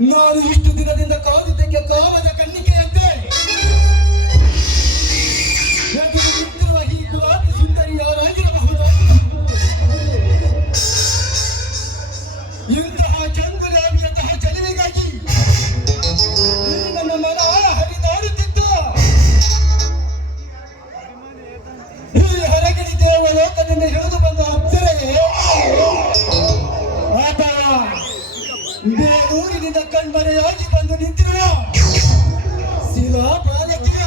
ನಾನು ಇಷ್ಟು ದಿನದಿಂದ ಕಾದಿದ್ದಕ್ಕೆ ಕಾಮದ ಕಣ್ಣಿಕೆಯಂತೆ ನಿಂತಿರುವ ಈ ಗುಲಾಬಿ ಸುಂದರಿ ಯಾರಾಗಿರಬಹುದು? ಇಂತಹ ಚಂದ್ರಗಾಮಿಯಂತಹ ಚಲನೆಗಾಗಿ ನನ್ನ ಮನ ಹರಿದಾಡುತ್ತಿದ್ದ ಈ ಹೊರಗಡೆ ದೇವಲೋಕದಿಂದ ಹಿಡಿದು ಬಂದ ಅಪ್ಸರೆಯೇ ಅಥವಾ ಬೇರೂರಿನಿಂದ ಕಣ್ಮರೆಯಾಗಿ ಬಂದು ನಿಂತಿರುವ ಶಿಲಾ ಬಾಲಕಿಯ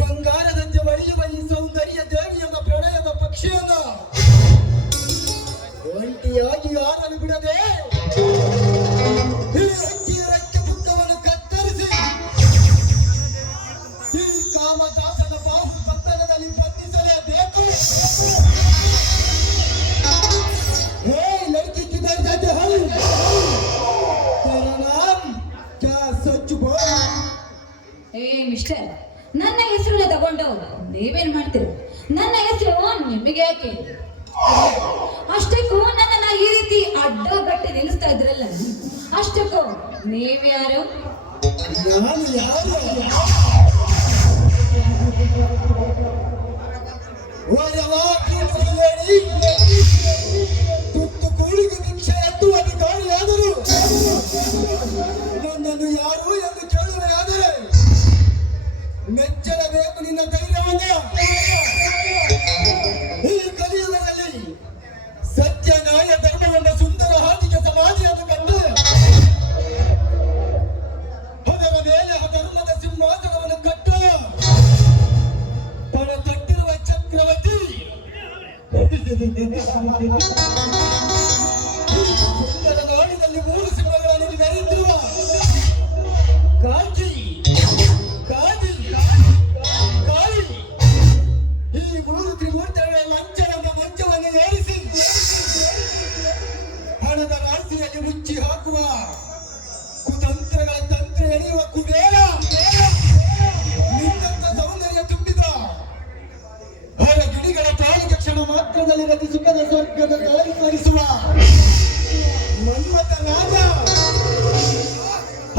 ಬಂಗಾರದಂತೆ ಒಳೆಯುವ ಈ ಸೌಂದರ್ಯ ದೇವಿ ಎಂಬ ಪ್ರಣಯದ ಪಕ್ಷಿಯನ್ನ ಒಂಟಿಯಾಗಿ ಯಾರನ್ನು ಬಿಡದೆ ಈ ಹಕ್ಕಿಯ ರೆಕ್ಕೆ ಪುಕ್ಕವನ್ನು ಕತ್ತರಿಸಿ ಈ ಕಾಮದಾಸನ ಬಾಹು ಬಂಧನದಲ್ಲಿ ಬಂಧಿಸಲೇಬೇಕು. ಹೇ ಲಡ್ಕಿ ಕಿಧರ್ ಜಾತೆ ಹೈ? ತೆರಾ ನಾಮ್ ಕ್ಯಾ ಸಚ್ ಬೋಲ್? ಏ ಮಿಸ್ಟರ್, ನನ್ನ ಹೆಸರನ್ನ ತಗೊಂಡು ನೀವೇನ್ ಮಾಡ್ತೀರ? ನನ್ನ ಹೆಸರು ನಿಮಗೆ ಯಾಕೆ? ಅಷ್ಟಕ್ಕೂ ನನ್ನ ಈ ರೀತಿ ಅಡ್ಡಗಟ್ಟಿ ನಿಲ್ಲಿಸ್ತಾ ಇದ್ರಲ್ಲ, ಅಷ್ಟಕ್ಕೂ ನೀವ್ಯಾರು? ನಾನು ಯಾರು? ತುತ್ತು ಕೂಳಿಗೆ ಭಿಕ್ಷೆ ಎತ್ತುವ ಅಧಿಕಾರಿಯಾದರು ನನ್ನನ್ನು ಯಾರು ಎಂದು ಕೇಳುವೆಯಾದರೆ ಮೆಚ್ಚಲೇಬೇಕು ನಿನ್ನ ಧೈರ್ಯವನ್ನ. ಈ ಕಲಿಯುಗದಲ್ಲಿ ಸತ್ಯ ನ್ಯಾಯ ಧರ್ಮವೆಂಬ ಸುಂದರ ಹಾದಿಗೆ ಸಮಾಧಿಯನ್ನು ಕಟ್ಟು ಅದರ ಮೇಲೆ ಧರ್ಮದ ಸಿಂಹಾಸನವನ್ನು ಕಟ್ಟಲು ಪಣ ತೊಟ್ಟಿರುವ ಚಕ್ರವರ್ತಿ ಸುಂದರ ನಾಡಿನಲ್ಲಿ 3 ಸಿಂಹಗಳನ್ನು ಮೆರೆದಿರುವ ಕಾಂಚಿ ಕಾದಿ ಕಾಳಿ ಈ 3 ತ್ರಿಮೂರ್ತಿಗಳ ಲಂಚನದ ಮಂಚವನ್ನು ಏರಿಸಿ ಹಣದ ರಾಶಿಯಲ್ಲಿ ಮುಚ್ಚಿ ಹಾಕುವ ಕುತಂತ್ರಗಳ ತಂತ್ರ ಎಳೆಯುವ ಕುಬೇರ ನಿನ್ನಂತ ಸೌಂದರ್ಯ ತುಂಬಿದ ಹೊರ ಗಿಣಿಗಳ ತಾಳಿಗೆ ಕ್ಷಣ ಮಾತ್ರದಲ್ಲಿ ರತಿ ಸುಖದ ಸ್ವರ್ಗದ ತಾಳಿ ತರಿಸುವ ಮನ್ಮಥ ರಾಜ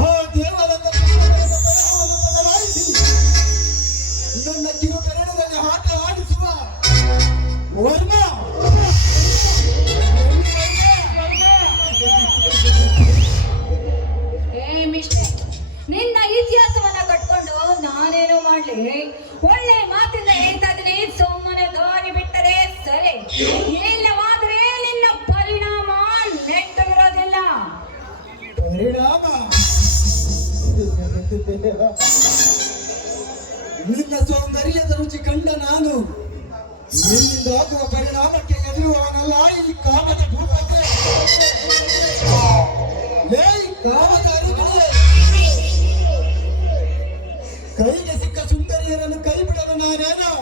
ಆ ದೇವರನ್ನ ಬದಲಾಯಿಸಿ ನನ್ನ ಕಿರು ಬೆರಳಿನಲ್ಲಿ ಆಟ ಆಡಿಸುವ ವರ್ಮ. ಏ ಮಿಸ್ಟರ್, ನಿನ್ನ ಇತಿಹಾಸವನ್ನ ಕಟ್ಕೊಂಡು ನಾನೇನೋ ಮಾಡ್ಲಿ? ಒಳ್ಳೆ ಮಾತಿಂದ ಹೇಳ್ತಾ ಇದ್ದೀನಿ, ಸುಮ್ಮನೆ ದಾರಿ ಬಿಟ್ಟರೆ ಸರಿ, ಇಲ್ಲವಾದ್ರೆ ನಿನ್ನ ಪರಿಣಾಮ ನೆಟ್ಟಗಿರೋದಿಲ್ಲ. ಪರಿಣಾಮ? ನಿನ್ನ ಸೌಂದರ್ಯದ ರುಚಿ ಕಂಡ ನಾನು ನಿನ್ನಿಂದಾಗುವ ಪರಿಣಾಮಕ್ಕೆ ಎದುರುವವನಲ್ಲ ಈ ಕಾಮದ ಭೂಪತೆ. ಕಾಮದ ಅರಿವಿದೆ. ಕೈಗೆ ಸಿಕ್ಕ ಸುಂದರಿಯರನ್ನು ಕೈ ಬಿಡಲು ನಾನೇನು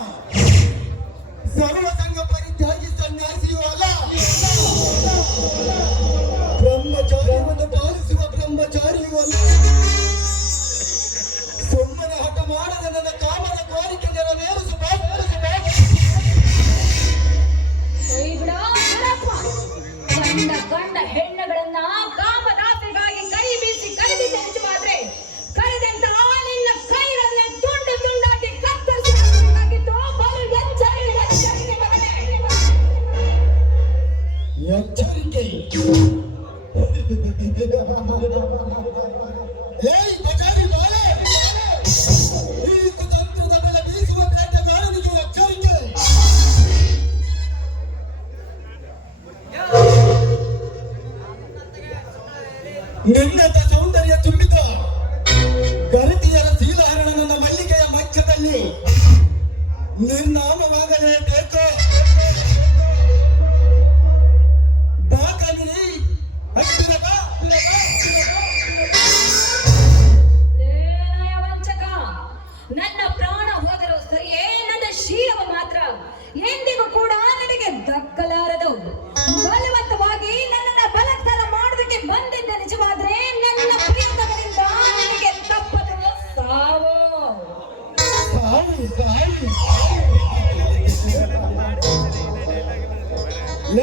ಸರ್ವಸಂಗ ಪರಿತ್ಯಾಗಿ ಸನ್ಯಾಸಿಯೂ ಅಲ್ಲ, ಬ್ರಹ್ಮಚಾರ್ಯವನ್ನು ಪಾಲಿಸುವ ಬ್ರಹ್ಮಚಾರಿಯೂ ಅಲ್ಲ. ಸುಮ್ಮನೆ ಹಠ ಮಾಡದ ನನ್ನ ಕಾಮದ ಕೋರಿಕೆ ನೆರವೇರಿಸಬೇಕು. ಗಂಡ ಗಂಡ ಹೆಣ್ಣುಗಳನ್ನ ಕಾಮದಾಸೆಗಾಗಿ ಕೈ ಬೀಸಿ ಕರೆದಿ ತೆರೆಸುವಾದ್ರೆ ಕರೆದಂತ ನಿನ್ನ ಕೈಗಳನ್ನ ತುಂಡು ತುಂಡಾಗಿ ಕತ್ತರಿಸಬೇಕಾಗಿತ್ತು. ಬಲು ಎಚ್ಚರಿಕೆ. ಬಜಾರಿ ಬಾಲೆ, ಈ ಕುತಂತ್ರದ ಮೇಲೆ ಬೀಸುವ ಬೇಟೆಗಾರನಿಗೆ ಎಚ್ಚರಿಕೆ. ನಿನ್ನತ ಸೌಂದರ್ಯ ತುಂಬಿದ ಗರತಿಯರ ಶೀಲಹರಣ ನನ್ನ ಮಲ್ಲಿಗೆಯ ಮಧ್ಯದಲ್ಲಿ ನಿರ್ನಾಮವಾಗಲೇಬೇಕು. ಬಾ ಕಮಿನಿ, ಹತ್ತಿರ ಬಾ.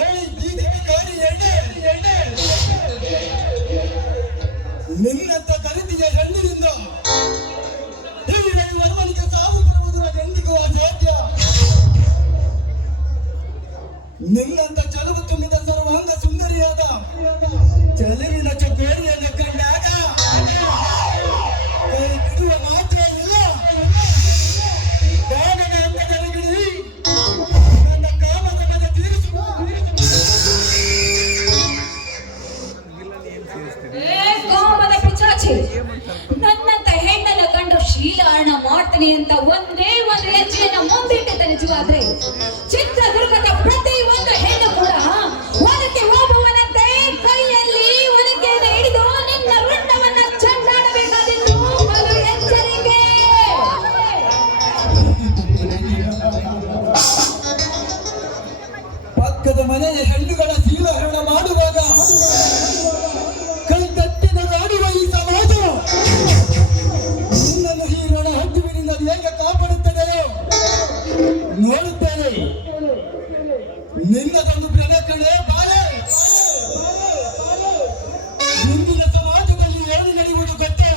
ಏಯ್ ಬೀದಿ ಬಿಕಾರಿ ಎಣ್ಣೆ ನಿನ್ನಂತ ಕರಿತಿಯ ಹೆಣ್ಣಿನಿಂದ ಈ ರವಿವರ್ಮನಿಗೆ ಸಾವು ಬರುವುದು ಅದೆಂದಿಗೂ ಅಸಾಧ್ಯ. ನಿನ್ನಂತ ಚಲುವು ತುಂಬಿದ ಸರ್ವಾಂಗ ಸುಂದರಿಯಾದ ಚಲುವಿನ ಚಕೋರಿಯನ್ನು ಕಂಡಾಗ ಕೈ ಬಿಡುವ ಮಾತ್ರ ಇಲ್ಲ. ದಾನದ ಅಂಗದರಗಿಡಿ ನನ್ನ ಕಾಮದ ಮನ ತೀರಿಸುವ. ಕಾಮದ ಪಿಚಾಚಿ, ನನ್ನಂತ ಹೆಣ್ಣನ್ನ ಕಂಡು ಶೀಲಾರ್ಣ ಮಾಡ್ತೀನಿ ಅಂತ ಒಂದೇ ಒಂದು ಹೆಜ್ಜೆಯನ್ನ ಮುಂದಿಟ್ಟಿದ್ದ ನಿಜವಾದ್ರೆ ಚಿತ್ರದುರ್ಗದ ಪ್ರತಿ ಒಂದು ಹೆಣ್ಣು ಕೂಡ ಹೊರಕ್ಕೆ ಹೋಗುವನಂತೆ ಕೈಯಲ್ಲಿ ಒನಕೆಯನ್ನು ಹಿಡಿದು ನಿನ್ನ ರುಂಡವನ್ನ ಚಂಡಾಡಬೇಕಾದಿತ್ತು. ಬಲು ಎಚ್ಚರಿಕೆ. ಪಕ್ಕದ ಮನೆಯ ಹೆಣ್ಣುಗಳ ಶೀಲಹರಣ ಮಾಡುವಾಗ ಕೈ ತಟ್ಟಿನ ಆಡುವ ಈ ಸಮಾಜ ನಿನ್ನನ್ನು ಈ ರಣ ಹದ್ದುವಿನಿಂದ ಹೇಗೆ ಕಾಪಾಡುತ್ತದೆಯೋ ನೋಡುತ್ತೇನೆ. ನಿನ್ನದೊಂದು ಪ್ರದಕ್ಷಿಣೆ ಬಾಳೆ. ಇಂದಿನ ಸಮಾಜದಲ್ಲಿ ಏನು ನಡೆಯುವುದು ಗೊತ್ತೇ?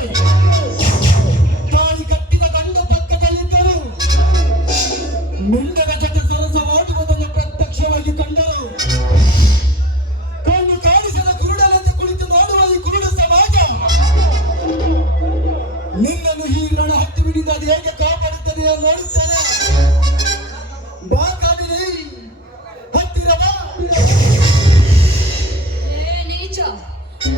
ತಾಳಿ ಕಟ್ಟಿದ ಗಂಡ ಪಕ್ಕದಲ್ಲಿದ್ದರು ಮುಂಡದ ಜೊತೆ ಸರಸವಾಡುವುದನ್ನು ಪ್ರತ್ಯಕ್ಷವಾಗಿ ಕಂಡರು. ಕಣ್ಣು ಕಾಣಿಸದ ಕುರುಡನಂತೆ ಕುಳಿತು ನೋಡುವ ಈ ಕುರುಡ ಸಮಾಜ ನಿನ್ನನ್ನು ಈ ರಣ ಹತ್ತುವಿನಿಂದ ಅದು ಹೇಗೆ ಕಾಪಾಡುತ್ತದೆಯೋ ನೋಡುತ್ತೇನೆ. ಬಾ ಕಾದಿರಿ, ಹತ್ತಿರ ಬಾ. ನೀಚ,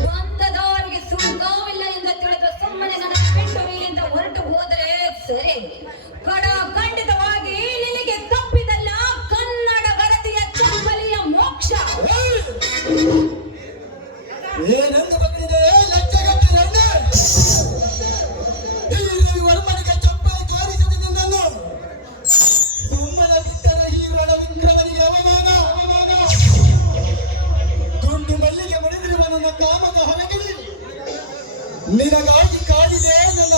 ಬಂದದವರಿಗೆ ಸುಖವಿಲ್ಲ ಎಂದು ತಿಳಿದ ಸುಮ್ಮನೆ ನನ್ನ ಬಿಟ್ಟು ಇಲ್ಲಿಂದ ಹೊರಟು ಹೋದರೆ ಸರಿ. ಖಂಡಿತವಾಗಿ ನಿನಗೆ ತಪ್ಪಿದಲ್ಲ ಕನ್ನಡ ಗರತಿಯ ಚಪ್ಪಲಿಯ ಮೋಕ್ಷ. ಏನೆಂದು ಬಂದಿದೆ ಲಜ್ಜೆಗಟ್ಟಿದ ಎಣ್ಣೆ? ಈ ರವಿವರ್ಮನಿಗೆ ಚಪ್ಪಲಿ ತೋರಿಸದೆ ನಿನ್ನನ್ನು ಸುಮ್ಮನೆ ಬಿಟ್ಟರೆ ಈ ರಣ ವಿಕ್ರಮನಿಗೆ ಅವಮಾನ. ತುಂಡು ಮಲ್ಲಿಗೆ ಮುಡಿದಿರುವ ನನ್ನ ಕಾಮದ ಹೊರಗಿಳಿ ನಿನಗಾಗಿ ಕಾದಿದೆ ನನ್ನ